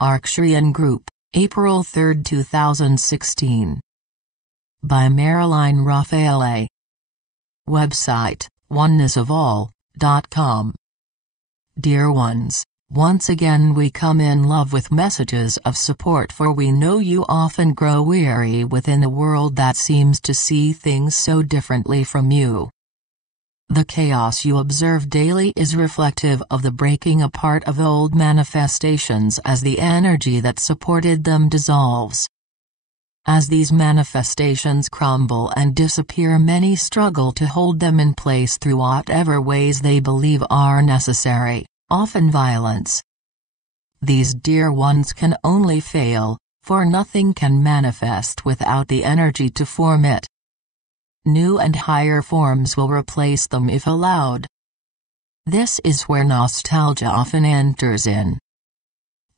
Arcturian Group, April 3, 2016. By Marilyn Raffaele. Website, onenessofall.com. Dear ones, once again we come in love with messages of support, for we know you often grow weary within a world that seems to see things so differently from you. The chaos you observe daily is reflective of the breaking apart of old manifestations as the energy that supported them dissolves. As these manifestations crumble and disappear, many struggle to hold them in place through whatever ways they believe are necessary, often violence. These dear ones can only fail, for nothing can manifest without the energy to form it. New and higher forms will replace them if allowed. This is where nostalgia often enters in.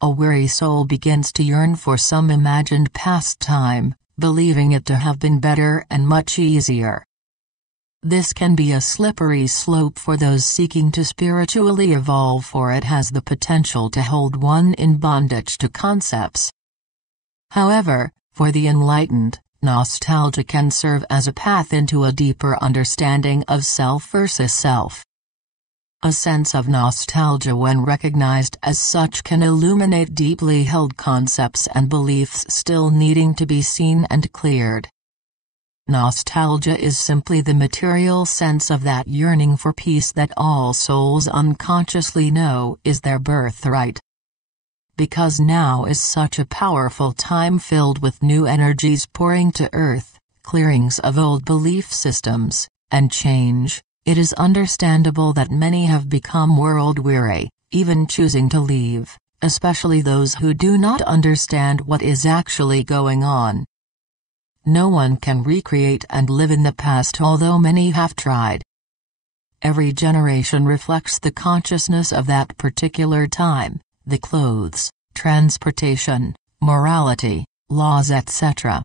A weary soul begins to yearn for some imagined pastime, believing it to have been better and much easier. This can be a slippery slope for those seeking to spiritually evolve, for it has the potential to hold one in bondage to concepts. However, for the enlightened, nostalgia can serve as a path into a deeper understanding of self versus self. A sense of nostalgia, when recognized as such, can illuminate deeply held concepts and beliefs still needing to be seen and cleared. Nostalgia is simply the material sense of that yearning for peace that all souls unconsciously know is their birthright. Because now is such a powerful time filled with new energies pouring to earth, clearings of old belief systems, and change, it is understandable that many have become world-weary, even choosing to leave, especially those who do not understand what is actually going on. No one can recreate and live in the past, although many have tried. Every generation reflects the consciousness of that particular time. The clothes, transportation, morality, laws, etc.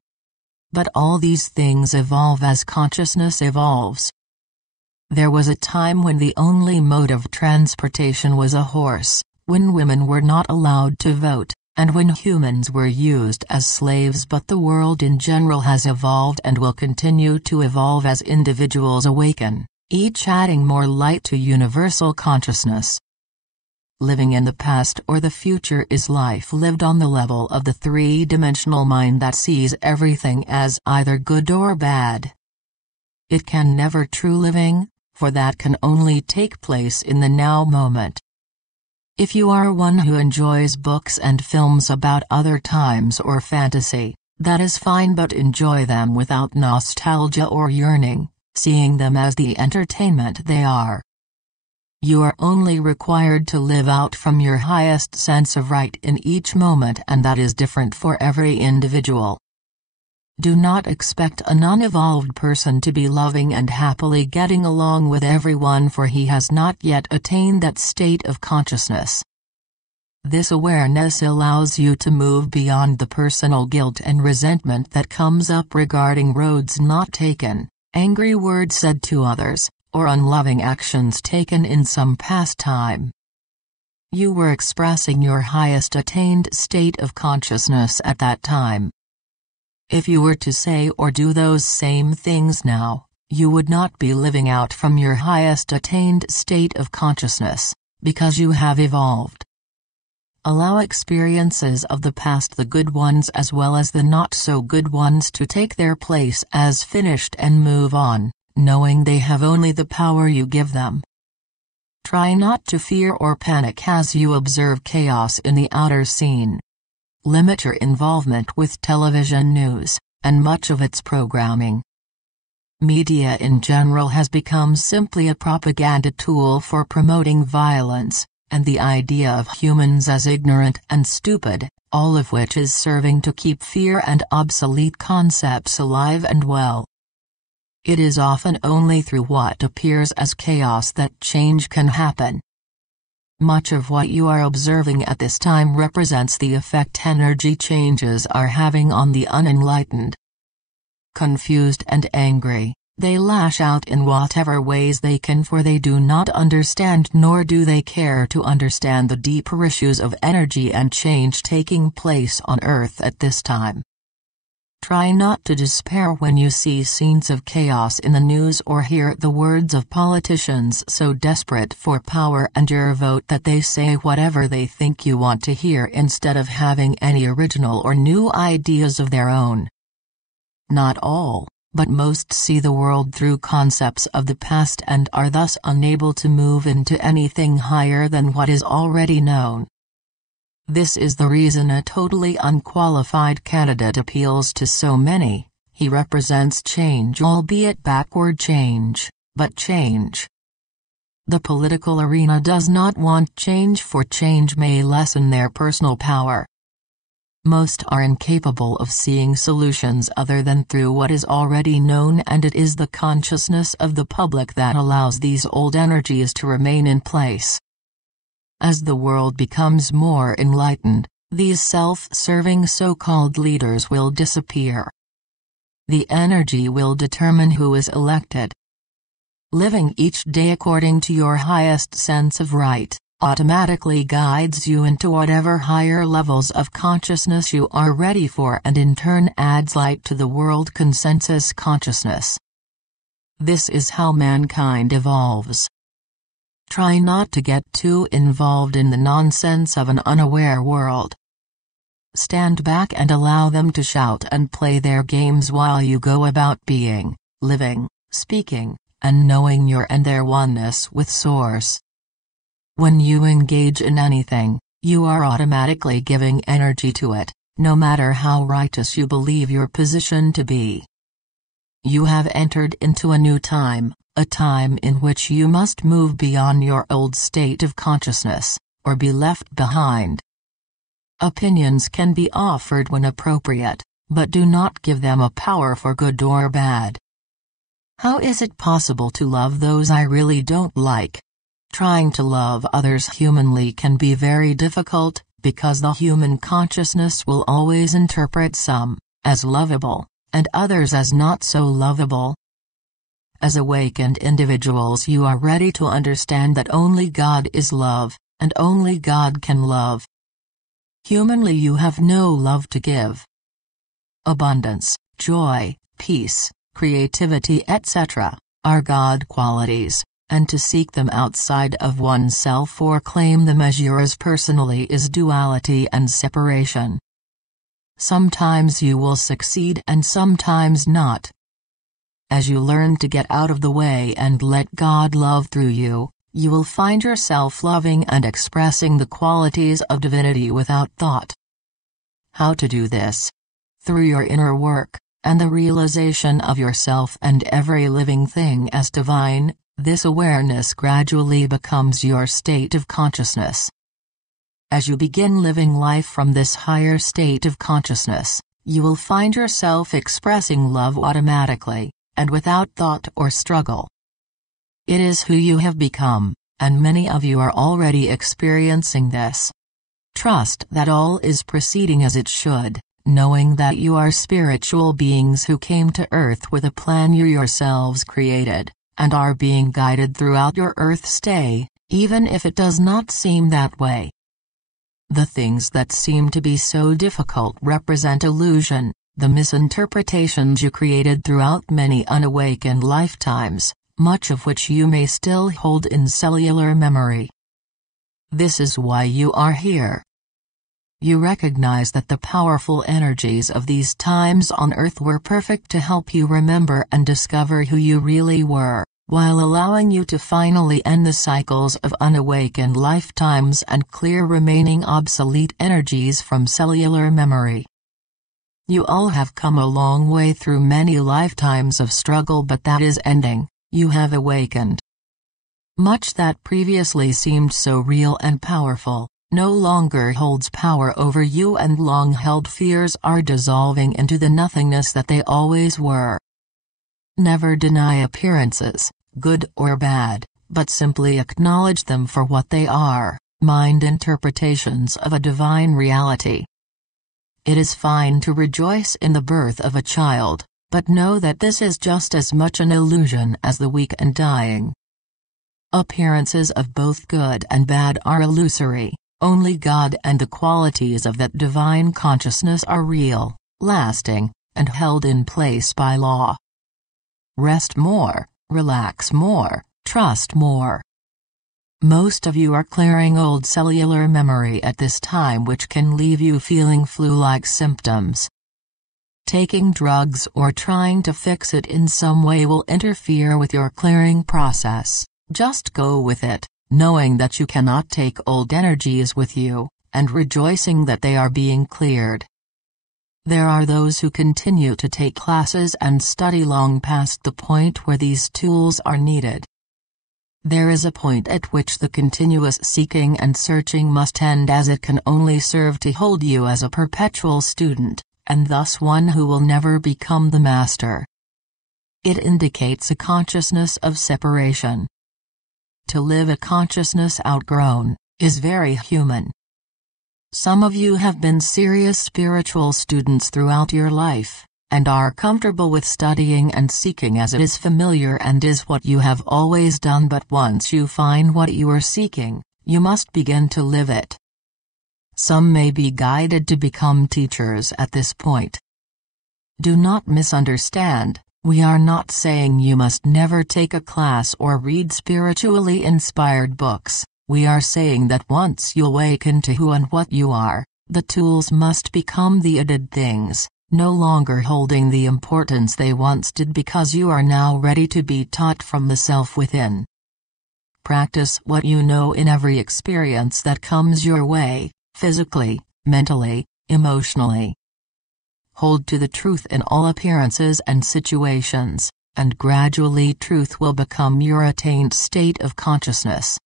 But all these things evolve as consciousness evolves. There was a time when the only mode of transportation was a horse, when women were not allowed to vote, and when humans were used as slaves, but the world in general has evolved and will continue to evolve as individuals awaken, each adding more light to universal consciousness. Living in the past or the future is life lived on the level of the three-dimensional mind that sees everything as either good or bad. It can never true living, for that can only take place in the now moment. If you are one who enjoys books and films about other times or fantasy, that is fine, but enjoy them without nostalgia or yearning, seeing them as the entertainment they are. You are only required to live out from your highest sense of right in each moment, and that is different for every individual. Do not expect a non-evolved person to be loving and happily getting along with everyone, for he has not yet attained that state of consciousness. This awareness allows you to move beyond the personal guilt and resentment that comes up regarding roads not taken, angry words said to others, or unloving actions taken in some past time. You were expressing your highest attained state of consciousness at that time. If you were to say or do those same things now, you would not be living out from your highest attained state of consciousness, because you have evolved. Allow experiences of the past, the good ones as well as the not so good ones, to take their place as finished and move on, knowing they have only the power you give them. Try not to fear or panic as you observe chaos in the outer scene. Limit your involvement with television news, and much of its programming. Media in general has become simply a propaganda tool for promoting violence, and the idea of humans as ignorant and stupid, all of which is serving to keep fear and obsolete concepts alive and well. It is often only through what appears as chaos that change can happen. Much of what you are observing at this time represents the effect energy changes are having on the unenlightened. Confused and angry, They lash out in whatever ways they can, for they do not understand, nor do they care to understand, the deeper issues of energy and change taking place on Earth at this time. Try not to despair when you see scenes of chaos in the news or hear the words of politicians so desperate for power and your vote that they say whatever they think you want to hear instead of having any original or new ideas of their own. Not all, but most see the world through concepts of the past and are thus unable to move into anything higher than what is already known. This is the reason a totally unqualified candidate appeals to so many. He represents change, albeit backward change, but change. The political arena does not want change, for change may lessen their personal power. Most are incapable of seeing solutions other than through what is already known, and it is the consciousness of the public that allows these old energies to remain in place. As the world becomes more enlightened, these self-serving so-called leaders will disappear. The energy will determine who is elected. Living each day according to your highest sense of right automatically guides you into whatever higher levels of consciousness you are ready for, and in turn adds light to the world consensus consciousness. This is how mankind evolves. Try not to get too involved in the nonsense of an unaware world. Stand back and allow them to shout and play their games while you go about being, living, speaking, and knowing your and their oneness with Source. When you engage in anything, you are automatically giving energy to it, no matter how righteous you believe your position to be. You have entered into a new time, a time in which you must move beyond your old state of consciousness, or be left behind. Opinions can be offered when appropriate, but do not give them a power for good or bad. How is it possible to love those I really don't like? Trying to love others humanly can be very difficult, because the human consciousness will always interpret some as lovable, and others as not so lovable. As awakened individuals, you are ready to understand that only God is love, and only God can love. Humanly, you have no love to give. Abundance, joy, peace, creativity, etc., are God qualities, and to seek them outside of oneself or claim them as yours personally is duality and separation. Sometimes you will succeed and sometimes not. As you learn to get out of the way and let God love through you, you will find yourself loving and expressing the qualities of divinity without thought. How to do this? Through your inner work, and the realization of yourself and every living thing as divine. This awareness gradually becomes your state of consciousness. As you begin living life from this higher state of consciousness, you will find yourself expressing love automatically, and without thought or struggle. It is who you have become, and many of you are already experiencing this. Trust that all is proceeding as it should, knowing that you are spiritual beings who came to Earth with a plan you yourselves created, and are being guided throughout your Earth stay, even if it does not seem that way. The things that seem to be so difficult represent illusion, the misinterpretations you created throughout many unawakened lifetimes, much of which you may still hold in cellular memory. This is why you are here. You recognize that the powerful energies of these times on Earth were perfect to help you remember and discover who you really were, while allowing you to finally end the cycles of unawakened lifetimes and clear remaining obsolete energies from cellular memory. You all have come a long way through many lifetimes of struggle, but that is ending. You have awakened. Much that previously seemed so real and powerful no longer holds power over you, and long-held fears are dissolving into the nothingness that they always were. Never deny appearances, good or bad, but simply acknowledge them for what they are, mind interpretations of a divine reality. It is fine to rejoice in the birth of a child, but know that this is just as much an illusion as the weak and dying. Appearances of both good and bad are illusory, only God and the qualities of that divine consciousness are real, lasting, and held in place by law. Rest more, relax more, trust more. Most of you are clearing old cellular memory at this time, which can leave you feeling flu-like symptoms. Taking drugs or trying to fix it in some way will interfere with your clearing process. Just go with it, knowing that you cannot take old energies with you, and rejoicing that they are being cleared. There are those who continue to take classes and study long past the point where these tools are needed. There is a point at which the continuous seeking and searching must end, as it can only serve to hold you as a perpetual student, and thus one who will never become the master. It indicates a consciousness of separation. To live a consciousness outgrown is very human. Some of you have been serious spiritual students throughout your life, and are comfortable with studying and seeking as it is familiar and is what you have always done, but once you find what you are seeking, you must begin to live it. Some may be guided to become teachers at this point. Do not misunderstand, we are not saying you must never take a class or read spiritually inspired books. We are saying that once you awaken to who and what you are, the tools must become the added things, no longer holding the importance they once did, because you are now ready to be taught from the self within. Practice what you know in every experience that comes your way, physically, mentally, emotionally. Hold to the truth in all appearances and situations, and gradually truth will become your attained state of consciousness.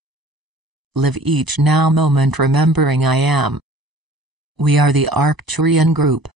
Live each now moment remembering I am. We are the Arcturian group.